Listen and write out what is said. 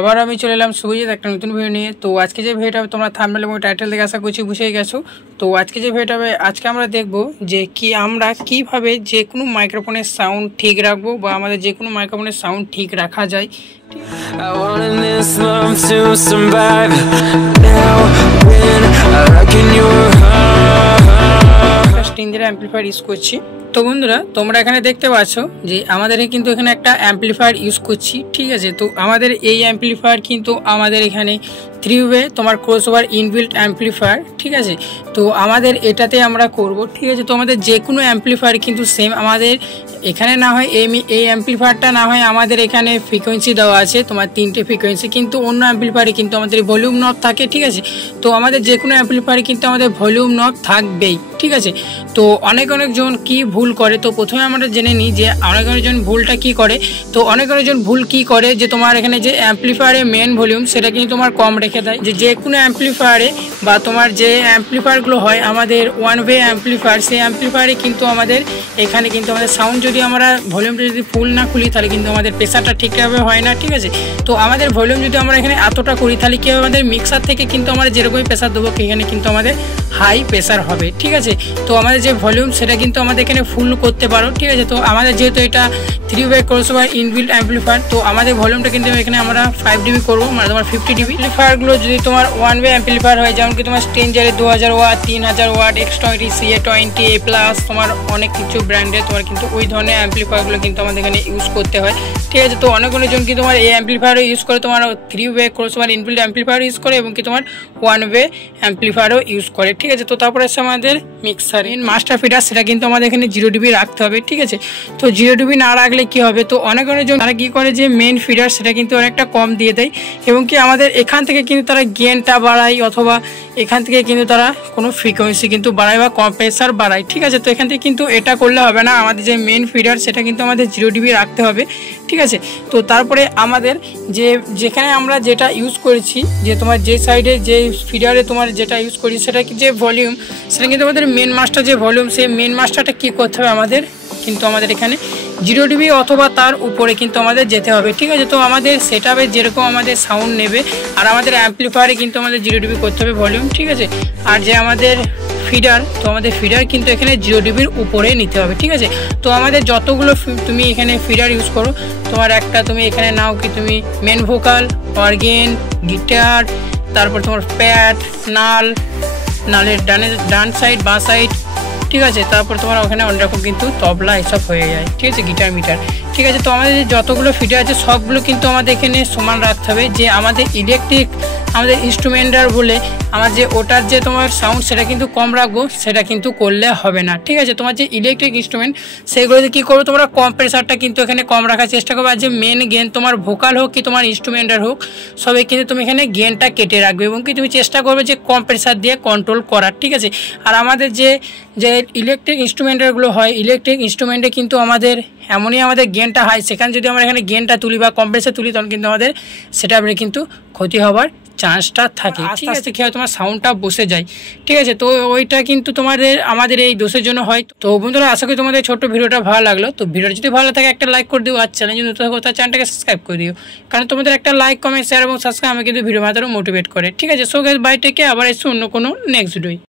আবার আমি চলে এলাম শুভজিৎ একটা নতুন ভিডিও নিয়ে। তো আজকে যে ভিডিওটা তোমরা থাম্বনেল এবং টাইটেল দেখে আশা করছি বুঝেই গেছো। তো আজকে যে ভিডিওটা আজকে আমরা দেখব যে আমরা কিভাবে যে কোনো মাইক্রোফোনের সাউন্ড ঠিক রাখবো বা আমাদের যে কোনো মাইক্রোফোনের সাউন্ড ঠিক রাখা যায়। অ্যাম্পলিফায়ার ইউজ করছি। তো বন্ধুরা তোমরা এখানে দেখতে পাচ্ছ যে আমাদের কিন্তু এখানে একটা অ্যাম্পলিফায়ার ইউজ করছি, ঠিক আছে। তো আমাদের এই অ্যাম্পলিফায়ার কিন্তু আমাদের এখানে 3-ওয়ে তোমার ক্রসওভার ইনবিল্ট অ্যাম্পলিফায়ার, ঠিক আছে। তো আমাদের এটাতে আমরা করব, ঠিক আছে। তো আমাদের যে কোনো অ্যাম্পলিফায়ার কিন্তু সেম আমাদের এখানে না হয় এই অ্যাম্পলিফায়ারটা না হয় আমাদের এখানে ফ্রিকোয়েন্সি দেওয়া আছে তোমার 3টে ফ্রিকোয়েন্সি, কিন্তু অন্য অ্যাম্পলিফায়ারে কিন্তু আমাদের ভলিউম নব থাকে, ঠিক আছে। তো আমাদের যে কোনো অ্যাম্পলিফায়ারে কিন্তু আমাদের ভলিউম নব থাকবেই, ঠিক আছে। তো অনেকজন কি ভুল করে, তো প্রথমে আমরা জেনে নিই যে অনেকজন ভুলটা কি করে। তো অনেকজন ভুল কি করে যে তোমার এখানে যে অ্যাম্পলিফায়ারে মেন ভলিউম সেটা কিন্তু তোমার কম রেখে দেয়। যে কোনো অ্যাম্পলিফায়ারে বা তোমার যে অ্যাম্পলিফায়ারগুলো হয় আমাদের ওয়ান ওয়ে অ্যাম্পলিফায়ার, সেই অ্যাম্পলিফায়ারে কিন্তু আমাদের এখানে কিন্তু আমাদের সাউন্ড যদি আমরা ভলিউমটা যদি ফুল না খুলি তাহলে কিন্তু আমাদের প্রেসারটা ঠিকভাবে হয় না, ঠিক আছে। তো আমাদের ভলিউম যদি আমরা এখানে এতটা করি তাহলে কি হবে, আমাদের মিক্সার থেকে কিন্তু আমরা যেরকমই প্রেসার দেবো এখানে কিন্তু আমাদের হাই প্রেসার হবে, ঠিক আছে। তো আমাদের যে ভলিউম সেটা কিন্তু আমাদের এখানে ফুল করতে পারো, ঠিক আছে। তো আমাদের যেহেতু এটা 3-ওয়ে ক্রসওভার ইনবিল্ট অ্যাম্পলিফায়ার, তো আমাদের ভলিউমটা কিন্তু এখানে আমরা 5 dB করবো, মানে তোমার 50 dB। অ্যাম্পলিফায়ারগুলো যদি তোমার ওয়ান ওয়ে অ্যাম্পলিফায়ার হয়, যেমন কি তোমার স্টেঞ্জারে 2000 watt, 3000 watt, X20, CA20, A+, তোমার অনেক কিছু ব্র্যান্ডে তোমার কিন্তু ওই ধরনের অ্যাম্পলিফায়ারগুলো কিন্তু আমাদের এখানে ইউজ করতে হয়, ঠিক আছে। তো অনেকজন কি তোমার এই অ্যাম্পলিফায়ারও ইউজ করে, তোমার 3-ওয়ে ক্রসওভার ইনবিল্ট অ্যাম্পলিফায়ার ইউজ করে এবং কি তোমার ওয়ান ওয়ে অ্যাম্পলিফায়ারও ইউজ করে, ঠিক আছে। তো তারপরে আছে আমাদের মিক্সার মাস্টার ফিডার, সেটা কিন্তু আমাদের এখানে 0 dB রাখতে হবে, ঠিক আছে। তো 0 dB না রাখলে কি হবে, তো অনেকজন তারা কি করে যে মেন ফিডার সেটা কিন্তু অনেকটা কম দিয়ে দেয় এবং কি আমাদের এখান থেকে কিন্তু তারা গেনটা বাড়ায় অথবা এখান থেকে কিন্তু তারা কোনো ফ্রিকোয়েন্সি কিন্তু বাড়ায় বা কম্প্রেসার বাড়ায়, ঠিক আছে। তো এখান থেকে কিন্তু এটা করলে হবে না, আমাদের যে মেন ফিডার সেটা কিন্তু আমাদের 0 dB রাখতে হবে, ঠিক আছে। তো তারপরে আমাদের যেখানে আমরা যেটা ইউজ করেছি যে তোমার যে সাইডে যে ফিডারে তোমার যেটা ইউজ করি সেটা যে ভলিউম সেটা কিন্তু আমাদের মেন মাস্টার যে ভলিউম, সেই মেন মাস্টারটা কী করতে হবে আমাদের কিন্তু আমাদের এখানে 0 dB অথবা তার উপরে কিন্তু আমাদের যেতে হবে, ঠিক আছে। তো আমাদের সেটআপে যেরকম আমাদের সাউন্ড নেবে আর আমাদের অ্যাম্পলিফায়ারে কিন্তু আমাদের 0 dB করতে হবে ভলিউম, ঠিক আছে। আর যে আমাদের ফিডার, তো আমাদের ফিডার কিন্তু এখানে 0 dBর উপরে নিতে হবে, ঠিক আছে। তো আমাদের যতগুলো তুমি এখানে ফিডার ইউজ করো, তোমার একটা তুমি এখানে নাও কি তুমি মেন ভোকাল, অর্গেন, গিটার, তারপর তোমার প্যাড, নালের ডান সাইড বাঁ সাইড, ঠিক আছে। তারপর তোমার ওখানে অন্যরকম কিন্তু তবলা এসব হয়ে যায়, ঠিক আছে, গিটার মিটার, ঠিক আছে। তো আমাদের যতগুলো ফিডার আছে সবগুলো কিন্তু আমাদের এখানে সমান রাখতে হবে। যে আমাদের ইলেকট্রিক আমাদের ইনস্ট্রুমেন্টার বলে আমার যে ওটার যে তোমার সাউন্ড সেটা কিন্তু কম রাখবো, সেটা কিন্তু করলে হবে না, ঠিক আছে। তোমার যে ইলেকট্রিক ইনস্ট্রুমেন্ট সেগুলোতে কী করবো, তোমরা কম্প্রেসারটা কিন্তু এখানে কম রাখার চেষ্টা করবে। আর যে মেন গেন তোমার ভোকাল হোক কি তোমার ইনস্ট্রুমেন্টার হোক সবে কিন্তু তুমি এখানে গেনটা কেটে রাখবে এবং কি তুমি চেষ্টা করবে যে কম্প্রেসার দিয়ে কন্ট্রোল করার, ঠিক আছে। আর আমাদের যে ইলেকট্রিক ইনস্ট্রুমেন্টারগুলো হয়, ইলেকট্রিক ইনস্ট্রুমেন্টে কিন্তু আমাদের এমনই আমাদের গেনটা হয়, সেখানে যদি আমরা এখানে গেনটা তুলি বা কম্প্রেসার তুলি তখন কিন্তু আমাদের সেটআপে কিন্তু ক্ষতি হওয়ার চান্সটা থাকে, আস্তে আস্তে কি হয় তোমার সাউন্ডটা বসে যায়, ঠিক আছে। তো ওইটা কিন্তু আমাদের এই দোষের জন্য হয়। তো বন্ধুরা আশা করি তোমাদের ছোট্ট ভিডিওটা ভালো লাগলো। তো ভিডিওটা যদি ভালো থাকে একটা লাইক করে দিও, আর চ্যানেল যদি নতুন থাকো তার চ্যানেলটাকে সাবস্ক্রাইব করে দিও, কারণ তোমাদের একটা লাইক, কমেন্ট, শেয়ার এবং সাবস্ক্রাইব আমাকে কিন্তু ভিডিও বানাতে মোটিভেট করে, ঠিক আছে। So guys bye, take care, আবার এসে অন্য কোনো নেক্সট ভিডিও।